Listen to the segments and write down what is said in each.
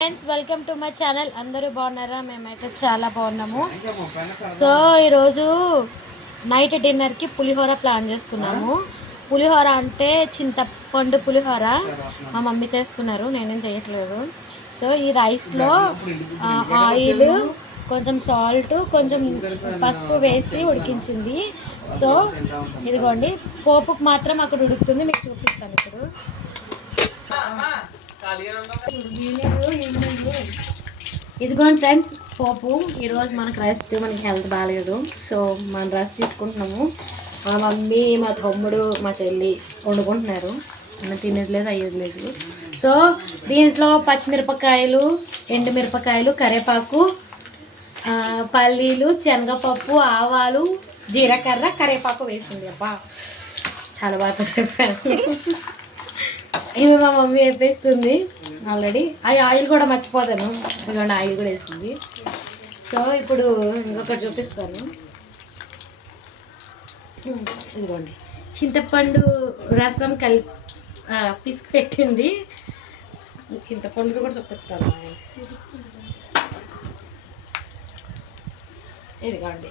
Friends welcome to my channel. అందరూ బాగున్నారా? మేమైతే చాలా బాగున్నాము. సో ఈరోజు నైట్ డిన్నర్కి పులిహోర ప్లాన్ చేసుకున్నాము. పులిహోర అంటే చింతపండు పులిహోర మా మమ్మీ చేస్తున్నారు, నేనేం చేయట్లేదు. సో ఈ రైస్లో ఆయిల్, కొంచెం సాల్ట్, కొంచెం పసుపు వేసి ఉడికించింది. సో ఇదిగోండి, పోపుకు మాత్రం అక్కడ ఉడుకుతుంది, మీకు చూపిస్తాను ఇప్పుడు. ఇదిగోండి ఫ్రెండ్స్, పోపు. ఈరోజు మనకు రైస్, మనకి హెల్త్ బాగాలేదు, సో మనం రైస్ తీసుకుంటున్నాము. మా మమ్మీ, మా తమ్ముడు, మా చెల్లి వండుకుంటున్నారు. మనం తినేది లేదు, అయ్యేది లేదు. సో దీంట్లో పచ్చిమిరపకాయలు, ఎండుమిరపకాయలు, కరివేపాకు, పల్లీలు, శనగపప్పు, ఆవాలు, జీలకర్ర, కరివేపాకు వేసింది. అబ్బా చాలా బాగా చెప్పాను. ఇవి మా మమ్మీ వేపేస్తుంది ఆల్రెడీ. అవి ఆయిల్ కూడా మర్చిపోతాను, ఇదిగోండి ఆయిల్ కూడా వేసింది. సో ఇప్పుడు ఇంకొకటి చూపిస్తాను. ఇదిగోండి, చింతపండు రసం పిసికి పెట్టింది. చింతపండు కూడా చూపిస్తాను. ఇదిగోండి,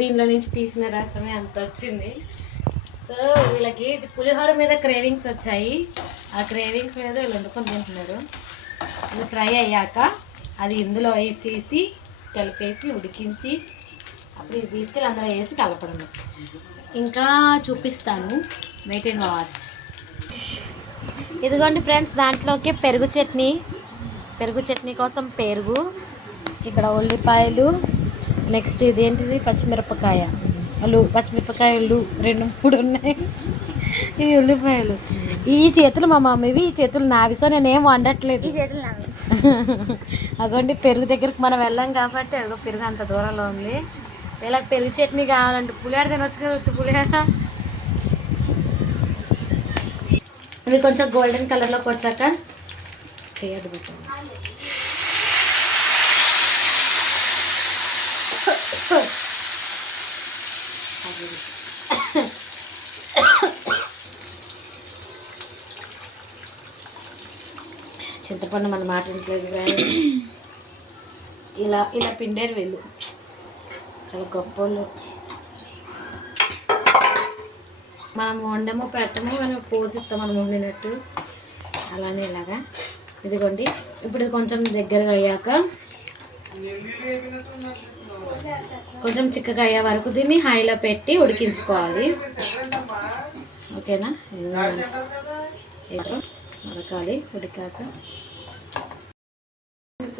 దీనిలో నుంచి తీసిన రసమే అంత వచ్చింది. సో వీళ్ళకి పులిహోర మీద క్రేవింగ్స్ వచ్చాయి. ఆ క్రేవింగ్స్ మీద వీళ్ళు వండుకొని తింటున్నారు. ఇది ఫ్రై అయ్యాక అది ఇందులో వేసేసి కలిపేసి ఉడికించి అప్పుడు ఇది తీసుకెళ్ళి అందులో వేసి కలపడం. ఇంకా చూపిస్తాను, వెయిట్ అండ్ వాచ్. ఇదిగోండి ఫ్రెండ్స్, దాంట్లోకి పెరుగు చట్నీ కోసం పెరుగు, ఇక్కడ ఉల్లిపాయలు, నెక్స్ట్ ఇదేంటిది పచ్చిమిరపకాయలు 2-3 ఉన్నాయి. ఇవి ఉల్లిపాయలు. ఈ చేతులు మా మమ్మీవి, ఈ చేతులు నావి. సో నేనేం వండట్లేదు. అగోండి, పెరుగు దగ్గరికి మనం వెళ్ళాం కాబట్టి అదో పెరుగు అంత దూరంలో ఉంది. ఇలా పెరుగు చట్నీ కావాలంటే పులిహోర తినొచ్చు కదా, పులిహోర. ఇవి కొంచెం గోల్డెన్ కలర్లోకి వచ్చాక చేయదు పెట్టండి. చింతపండు మన మాట ఇంట్లేదు. ఇలా పిండేరు వీళ్ళు, చాలా గొప్పలు. మనం వండమో పెట్టమో మనం పోసిస్తాం, మనం వండినట్టు. అలానే ఇలాగా. ఇదిగోండి, ఇప్పుడు కొంచెం దగ్గరగా అయ్యాక, కొంచెం చిక్కగా అయ్యే వరకు దీన్ని హైలో పెట్టి ఉడికించుకోవాలి. ఓకేనా? ఉడకాలి. ఉడికాక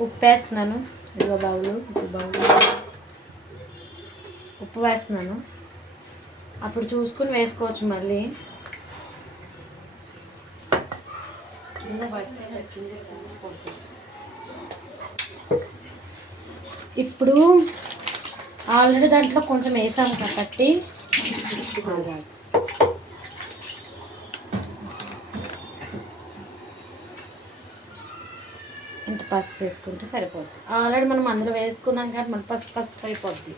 ఉప్పు వేస్తున్నాను. ఇదిగో బౌలు ఉప్పు వేస్తున్నాను. అప్పుడు చూసుకుని వేసుకోవచ్చు. మళ్ళీ ఇప్పుడు ఆల్రెడీ దాంట్లో కొంచెం వేసాము కాబట్టి ఇంత పసుపు వేసుకుంటే సరిపోద్ది. ఆల్రెడీ మనం అందులో వేసుకున్నాం కాబట్టి మన పసుపు అయిపోద్ది.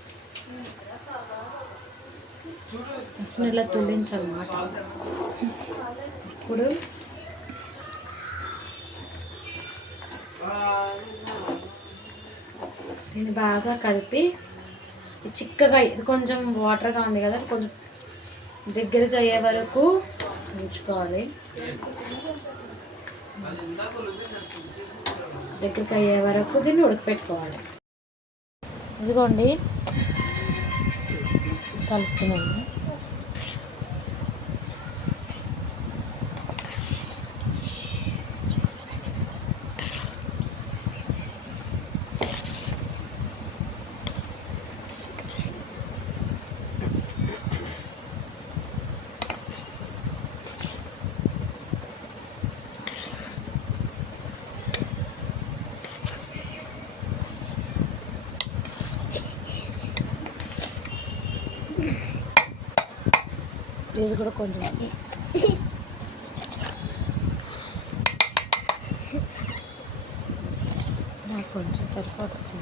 పసుపుని ఇలా తుల్లించాలన్నమాట. ఇప్పుడు దీన్ని బాగా కలిపి చిక్కగా, ఇది కొంచెం వాటర్గా ఉంది కదా, కొంచెం దగ్గరగా అయ్యే వరకు ఉంచుకోవాలి. దగ్గరికి అయ్యే వరకు దీన్ని ఉడకపెట్టుకోవాలి. ఇదిగోండి, కలుపుతున్నాను. ఇది కూడా కొంచెం నాకు కొంచెం సరిపోతుంది.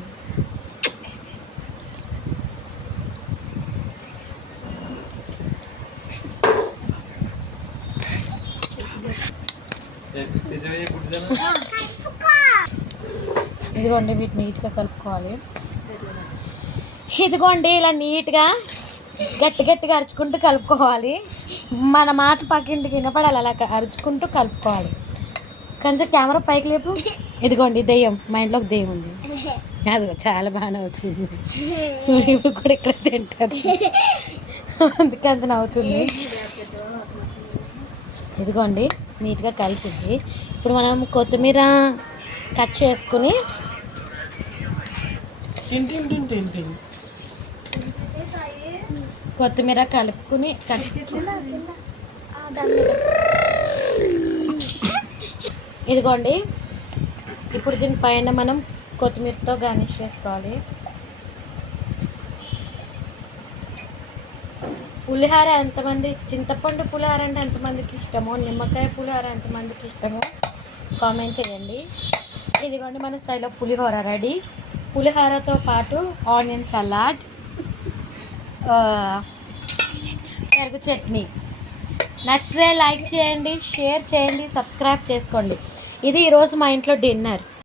ఇదిగోండి వీటి నీట్గా కలుపుకోవాలి. ఇదిగోండి ఇలా నీట్గా గట్టిగా అరుచుకుంటూ కలుపుకోవాలి. మన మాట పక్కింటికి వినపడాలి, అలా అరుచుకుంటూ కలుపుకోవాలి. కొంచెం కెమెరా పైకి లేపు. ఇదిగోండి దెయ్యం, మా ఇంట్లో ఒక దెయ్యం ఉంది. అది చాలా బాగానే అవుతుంది. ఇప్పుడు కూడా ఇక్కడ తింటుంది, అందుకే అంత నవ్వుతుంది. ఇదిగోండి నీట్గా కలిసింది. ఇప్పుడు మనం కొత్తిమీర కట్ చేసుకుని కొత్తిమీర కలుపుకుని ఇదిగోండి ఇప్పుడు దీనిపైన మనం కొత్తిమీరతో గార్నిష్ చేసుకోవాలి. పులిహోర ఎంతమంది, చింతపండు పులిహోర అంటే ఎంతమందికి ఇష్టమో, నిమ్మకాయ పులిహోర ఎంతమందికి ఇష్టమో కామెంట్ చేయండి. ఇదిగోండి మన స్టైల్లో పులిహోర రెడీ. పులిహోరతో పాటు ఆనియన్ సలాడ్, పెరుగు చట్నీ. నచ్చితే లైక్ చేయండి, షేర్ చేయండి, సబ్స్క్రైబ్ చేసుకోండి. ఇది ఈరోజు మా ఇంట్లో డిన్నర్.